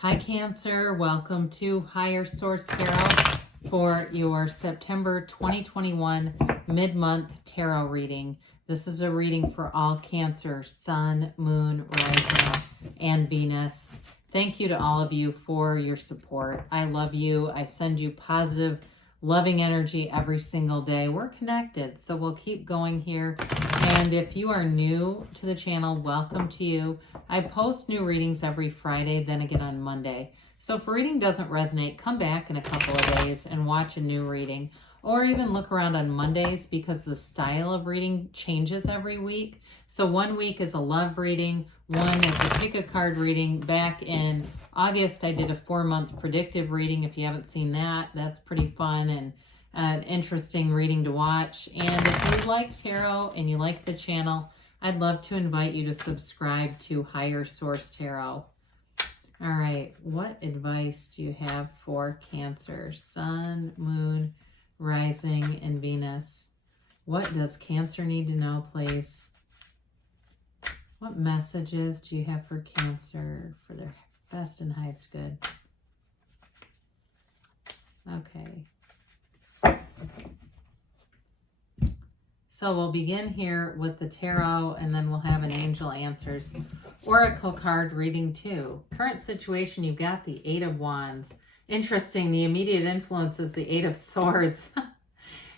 Hi Cancer, welcome to Higher Source Tarot for your September 2021 mid-month tarot reading. This is a reading for all Cancer, Sun, Moon, Rising, and Venus. Thank you to all of you for your support. I love you. I send you positive, loving energy every single day. We're connected, so we'll keep going here. And if you are new to the channel, welcome to you. I post new readings every Friday, then again on Monday. So if a reading doesn't resonate, come back in a couple of days and watch a new reading. Or even look around on Mondays because the style of reading changes every week. So one week is a love reading, one is a pick a card reading. Back in August, I did a 4-month predictive reading. If you haven't seen that, that's pretty fun and an interesting reading to watch. And if you like tarot and you like the channel, I'd love to invite you to subscribe to Higher Source Tarot. All right, what advice do you have for Cancer, Sun, Moon, Rising, and Venus? What does Cancer need to know, please? What messages do you have for Cancer for their best and highest good? Okay. So we'll begin here with the tarot, and then we'll have an angel answers oracle card reading too. Current situation, you've got the Eight of Wands. Interesting, the immediate influence is the Eight of Swords.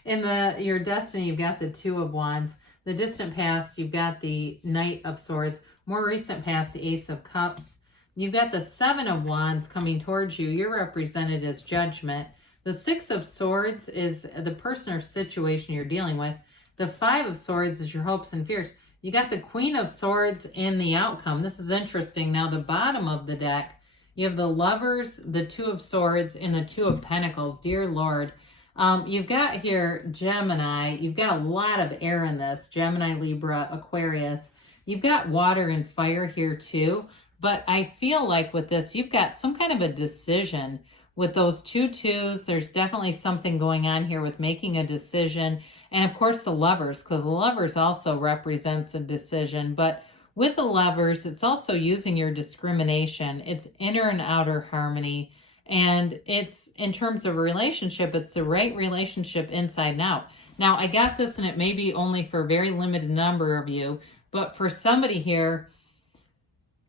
In your destiny, you've got the Two of Wands. The distant past, you've got the Knight of Swords. More recent past, the Ace of Cups. You've got the Seven of Wands coming towards you. You're represented as Judgment. The Six of Swords is the person or situation you're dealing with. The Five of Swords is your hopes and fears. You got the Queen of Swords in the outcome. This is interesting. Now, the bottom of the deck, you have the Lovers, the Two of Swords, and the Two of Pentacles. Dear Lord, you've got here Gemini. You've got a lot of air in this. Gemini, Libra, Aquarius. You've got water and fire here too. But I feel like with this, you've got some kind of a decision. With those two twos, there's definitely something going on here with making a decision. And of course the Lovers, because the Lovers also represents a decision. But with the Lovers, it's also using your discrimination. It's inner and outer harmony. And it's, in terms of a relationship, it's the right relationship inside and out. Now, I got this, and it may be only for a very limited number of you. But for somebody here,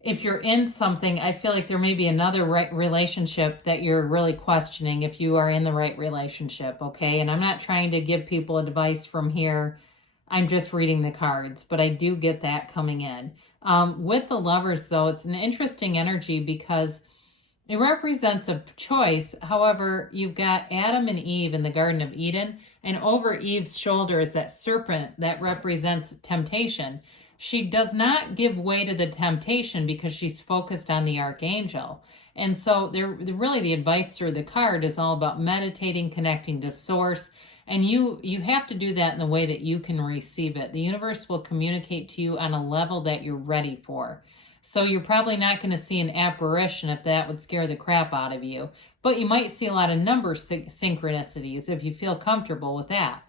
if you're in something, I feel like there may be another right relationship that you're really questioning if you are in the right relationship, okay? And I'm not trying to give people advice from here. I'm just reading the cards, but I do get that coming in. With the Lovers, though, it's an interesting energy because it represents a choice. However, you've got Adam and Eve in the Garden of Eden, and over Eve's shoulder is that serpent that represents temptation. She does not give way to the temptation because she's focused on the archangel. And so really the advice through the card is all about meditating, connecting to source. And you have to do that in the way that you can receive it. The universe will communicate to you on a level that you're ready for. So you're probably not going to see an apparition if that would scare the crap out of you. But you might see a lot of number synchronicities if you feel comfortable with that.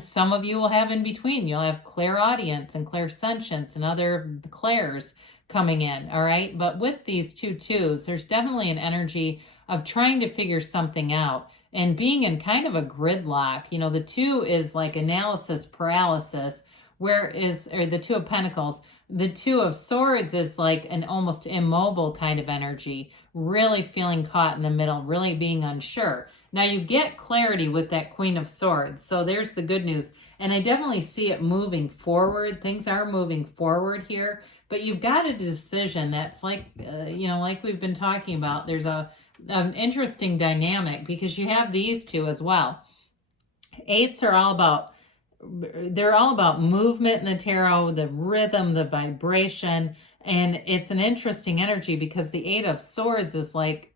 Some of you will have in between. You'll have clairaudience and clairsentience and other clairs coming in, all right? But with these two twos, there's definitely an energy of trying to figure something out and being in kind of a gridlock. You know, the two is like analysis paralysis, or the Two of Pentacles. The Two of Swords is like an almost immobile kind of energy, really feeling caught in the middle, really being unsure. Now you get clarity with that Queen of Swords. So there's the good news. And I definitely see it moving forward. Things are moving forward here. But you've got a decision that's like, like we've been talking about. There's an interesting dynamic because you have these two as well. Eights are all about, they're all about movement in the tarot, the rhythm, the vibration. And it's an interesting energy because the Eight of Swords is like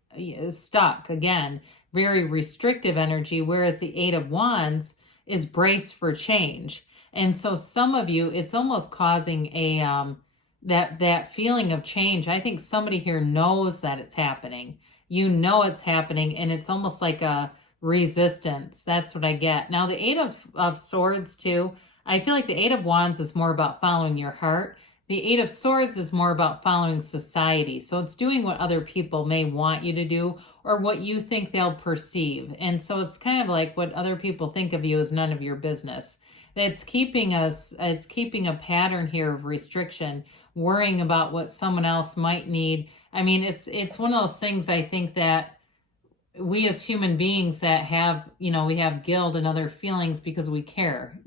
stuck again. Very restrictive energy, whereas the Eight of Wands is brace for change. And so some of you, it's almost causing a that feeling of change. I think somebody here knows that it's happening. You know it's happening, and it's almost like a resistance. That's what I get. Now, the Eight of Swords, too, I feel like the Eight of Wands is more about following your heart. The Eight of Swords is more about following society. So it's doing what other people may want you to do or what you think they'll perceive. And so it's kind of like what other people think of you is none of your business. It's keeping a pattern here of restriction, worrying about what someone else might need. I mean, it's one of those things I think that we as human beings that have, we have guilt and other feelings because we care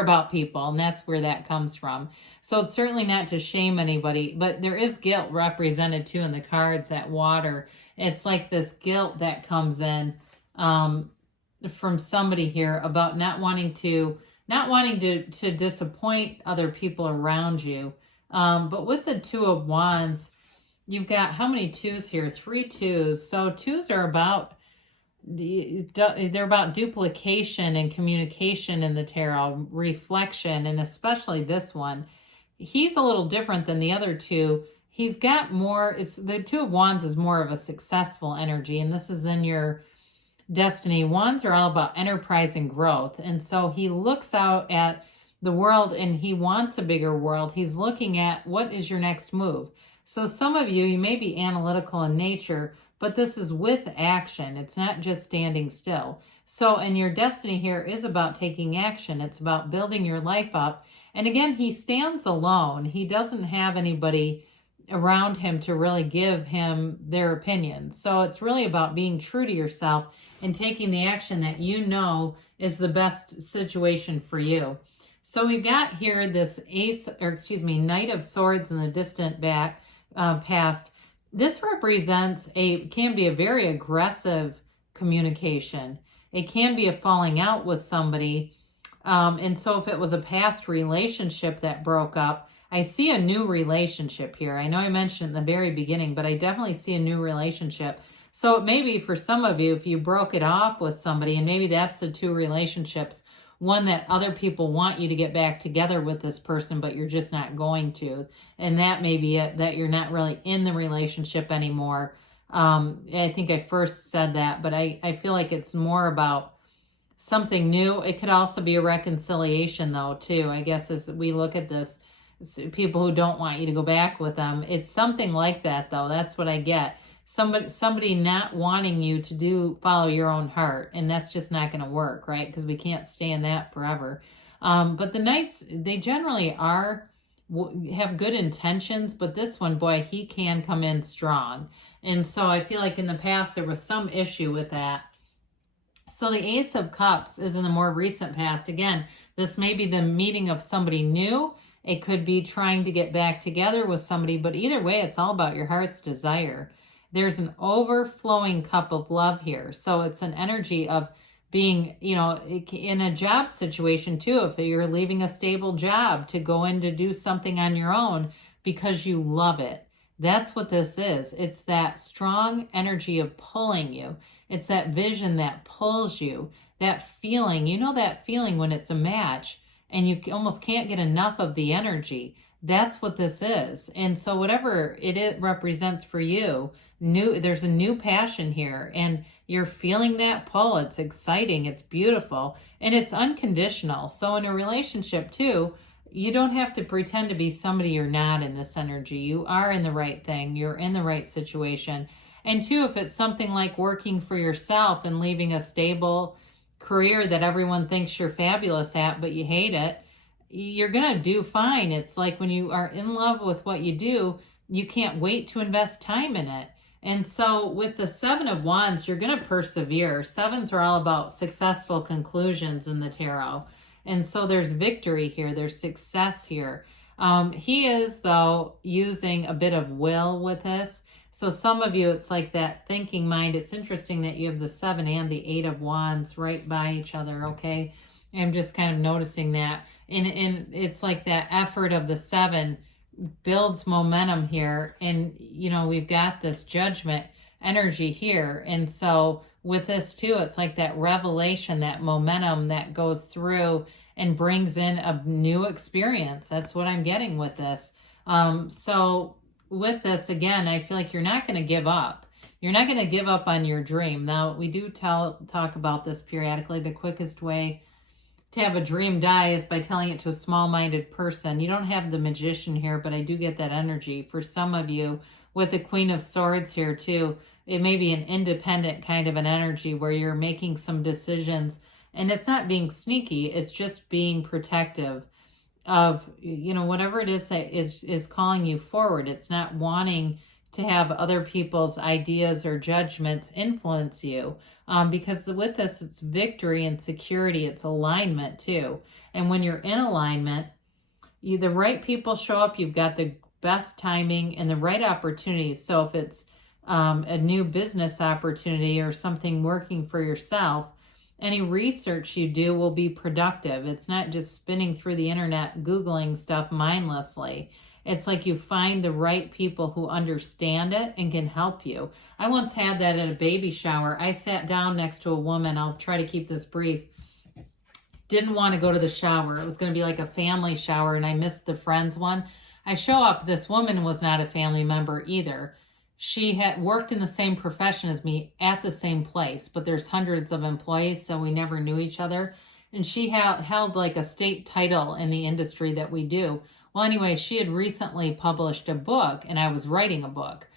about people, and that's where that comes from. So it's certainly not to shame anybody, but there is guilt represented too in the cards, that water. It's like this guilt that comes in from somebody here about not wanting to disappoint other people around you. But with the Two of Wands, you've got how many twos here? 3 twos. So twos are they're about duplication and communication in the tarot, reflection, and especially this one. He's a little different than the other two. He's got more, the Two of Wands is more of a successful energy, and this is in your destiny. Wands are all about enterprise and growth. And so he looks out at the world and he wants a bigger world. He's looking at what is your next move. So some of you may be analytical in nature, but this is with action. It's not just standing still. So, and your destiny here is about taking action. It's about building your life up. And again, he stands alone. He doesn't have anybody around him to really give him their opinions. So it's really about being true to yourself and taking the action that you know is the best situation for you. So we've got here this Knight of Swords in the distant past. This represents can be a very aggressive communication. It can be a falling out with somebody. And so if it was a past relationship that broke up, I see a new relationship here. I know I mentioned in the very beginning, but I definitely see a new relationship. So it may be for some of you, if you broke it off with somebody, and maybe that's the two relationships, one that other people want you to get back together with this person, but you're just not going to. And that may be it, that you're not really in the relationship anymore. I think I first said that, but I feel like it's more about something new. It could also be a reconciliation though, too. I guess as we look at this, people who don't want you to go back with them. It's something like that though. That's what I get. Somebody not wanting you to follow your own heart, and that's just not going to work, right? Because we can't stay in that forever. But the Knights, they generally have good intentions, but this one, boy, he can come in strong. And so I feel like in the past there was some issue with that. So the Ace of Cups is in the more recent past. Again, this may be the meeting of somebody new. It could be trying to get back together with somebody, but either way, it's all about your heart's desire. There's an overflowing cup of love here. So it's an energy of being, in a job situation too. If you're leaving a stable job to go in to do something on your own because you love it. That's what this is. It's that strong energy of pulling you. It's that vision that pulls you. That feeling, that feeling when it's a match and you almost can't get enough of the energy. That's what this is. And so whatever it represents for you, there's a new passion here and you're feeling that pull. It's exciting. It's beautiful and it's unconditional. So in a relationship too, you don't have to pretend to be somebody you're not in this energy. You are in the right thing. You're in the right situation. And two, if it's something like working for yourself and leaving a stable career that everyone thinks you're fabulous at, but you hate it, you're going to do fine. It's like when you are in love with what you do, you can't wait to invest time in it. And so with the Seven of Wands, you're going to persevere. Sevens are all about successful conclusions in the tarot. And so there's victory here. There's success here. He is, though, using a bit of will with this. So some of you, it's like that thinking mind. It's interesting that you have the 7 and the 8 of Wands right by each other, okay? I'm just kind of noticing that. And it's like that effort of the 7 builds momentum here. And, we've got this judgment energy here. And so with this too, it's like that revelation, that momentum that goes through and brings in a new experience. That's what I'm getting with this. So with this, again, I feel like you're not going to give up. You're not going to give up on your dream. Now, we do talk about this periodically. The quickest way to have a dream die is by telling it to a small-minded person. You don't have the magician here, but I do get that energy. For some of you, with the Queen of Swords here too, it may be an independent kind of an energy where you're making some decisions, and it's not being sneaky, it's just being protective of, whatever it is that is calling you forward. It's not wanting to have other people's ideas or judgments influence you. Because with this, it's victory and security. It's alignment too. And when you're in alignment, the right people show up. You've got the best timing and the right opportunities. So if it's a new business opportunity or something working for yourself, any research you do will be productive. It's not just spinning through the internet, Googling stuff mindlessly. It's like you find the right people who understand it and can help you. I once had that at a baby shower. I sat down next to a woman. I'll try to keep this brief. Didn't want to go to the shower. It was going to be like a family shower, and I missed the friends one. I show up. This woman was not a family member either. She had worked in the same profession as me at the same place, but there's hundreds of employees, so we never knew each other. And she held like a state title in the industry that we do. Well, anyway, she had recently published a book, and I was writing a book.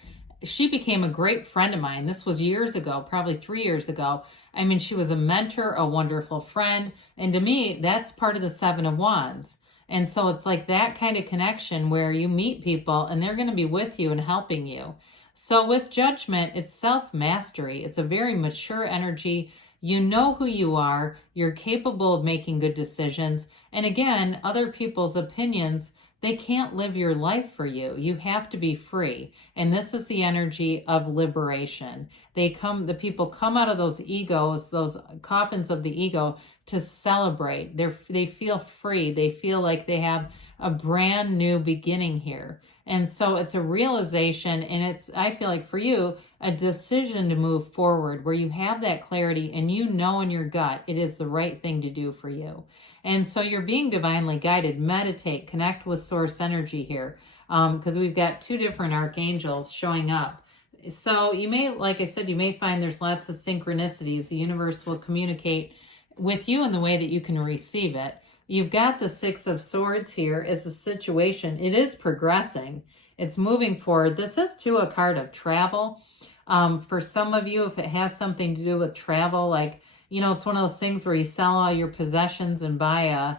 She became a great friend of mine. This was years ago, probably 3 years ago. I mean, she was a mentor, a wonderful friend. And to me, that's part of the Seven of Wands. And so it's like that kind of connection where you meet people and they're going to be with you and helping you. So with Judgment, it's self-mastery. It's a very mature energy. You know who you are. You're capable of making good decisions. And again, other people's opinions, they can't live your life for you. You have to be free. And this is the energy of liberation. The people come out of those egos, those coffins of the ego, to celebrate. They feel free. They feel like they have a brand new beginning here. And so it's a realization, and it's, I feel like for you, a decision to move forward where you have that clarity and you know in your gut it is the right thing to do for you. And so you're being divinely guided. Meditate, connect with source energy here, because we've got two different archangels showing up. So you may, like I said, you may find there's lots of synchronicities. The universe will communicate with you in the way that you can receive it. You've got the Six of Swords here as a situation. It is progressing. It's moving forward. This is too a card of travel. For some of you, if it has something to do with travel, like, it's one of those things where you sell all your possessions and buy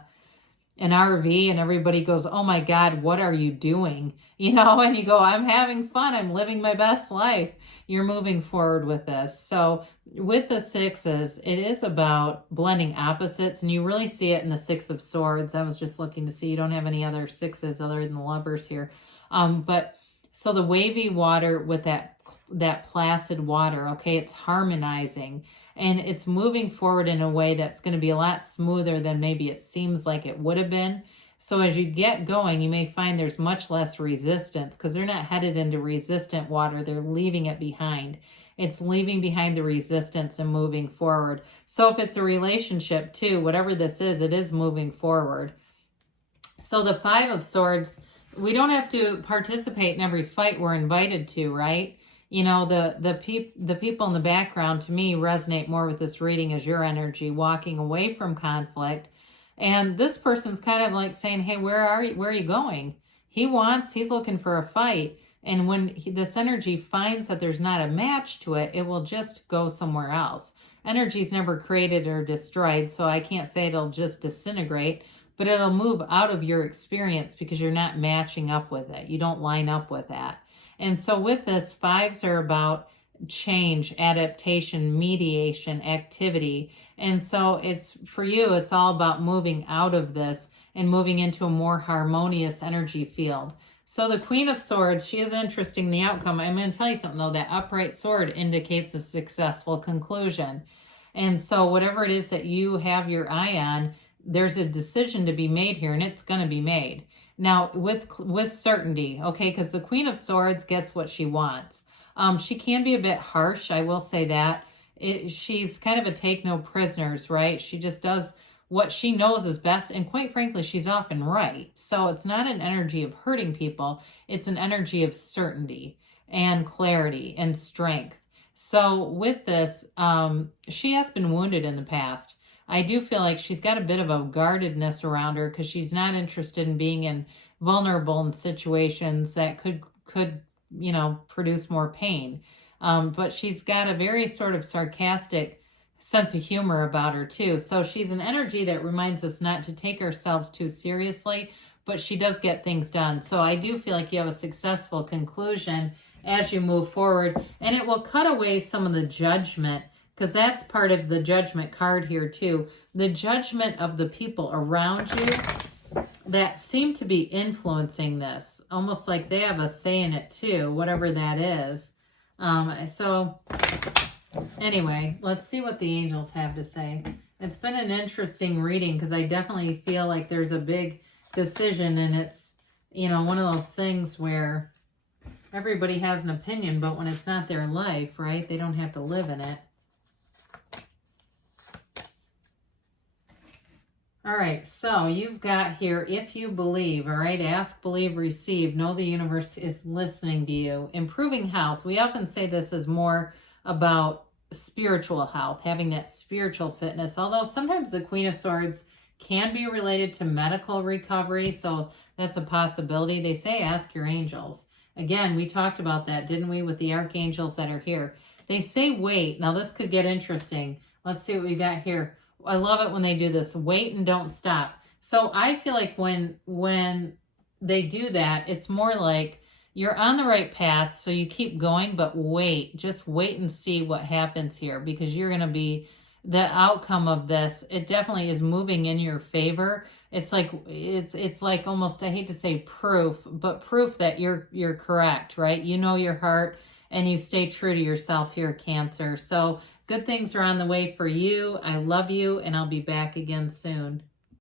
an RV and everybody goes, oh my God, what are you doing? And you go, I'm having fun. I'm living my best life. You're moving forward with this. So with the sixes, it is about blending opposites, and you really see it in the Six of Swords. I was just looking to see, you don't have any other sixes other than the Lovers here. But so the wavy water with that placid water, okay, it's harmonizing. And it's moving forward in a way that's going to be a lot smoother than maybe it seems like it would have been. So as you get going, you may find there's much less resistance because they're not headed into resistant water. They're leaving it behind. It's leaving behind the resistance and moving forward. So if it's a relationship too, whatever this is, it is moving forward. So the Five of Swords, we don't have to participate in every fight we're invited to, right? The people in the background, to me, resonate more with this reading as your energy, walking away from conflict. And this person's kind of like saying, hey, where are you going? He's looking for a fight. And when this energy finds that there's not a match to it, it will just go somewhere else. Energy's never created or destroyed, so I can't say it'll just disintegrate, but it'll move out of your experience because you're not matching up with it. You don't line up with that. And so with this, fives are about change, adaptation, mediation, activity. And so it's for you, it's all about moving out of this and moving into a more harmonious energy field. So the Queen of Swords, she is interesting in the outcome. I'm going to tell you something though, that upright sword indicates a successful conclusion. And so whatever it is that you have your eye on, there's a decision to be made here, and it's going to be made. Now, with certainty, okay, because the Queen of Swords gets what she wants. She can be a bit harsh, I will say that. She's kind of a take no prisoners, right? She just does what she knows is best, and quite frankly, she's often right. So it's not an energy of hurting people. It's an energy of certainty and clarity and strength. So with this, she has been wounded in the past. I do feel like she's got a bit of a guardedness around her because she's not interested in being in vulnerable in situations that could produce more pain. But she's got a very sort of sarcastic sense of humor about her too. So she's an energy that reminds us not to take ourselves too seriously, but she does get things done. So I do feel like you have a successful conclusion as you move forward, and it will cut away some of the judgment, because that's part of the judgment card here too. The judgment of the people around you that seem to be influencing this, almost like they have a say in it too, whatever that is. So anyway, let's see what the angels have to say. It's been an interesting reading because I definitely feel like there's a big decision, and it's, one of those things where everybody has an opinion, but when it's not their life, right, they don't have to live in it. All right, so you've got here, if you believe, all right, ask, believe, receive, know the universe is listening to you. Improving health. We often say this is more about spiritual health, having that spiritual fitness, although sometimes the Queen of Swords can be related to medical recovery, so that's a possibility. They say ask your angels. Again, we talked about that, didn't we, with the archangels that are here. They say wait. Now this could get interesting. Let's see what we got here. I love it when they do this. Wait and don't stop. So I feel like when they do that, it's more like you're on the right path, so you keep going, but wait. Just wait and see what happens here, because you're going to be the outcome of this. It definitely is moving in your favor. It's like it's like almost, I hate to say proof, but proof that you're correct, right? You know your heart and you stay true to yourself here, Cancer. So good things are on the way for you. I love you, and I'll be back again soon.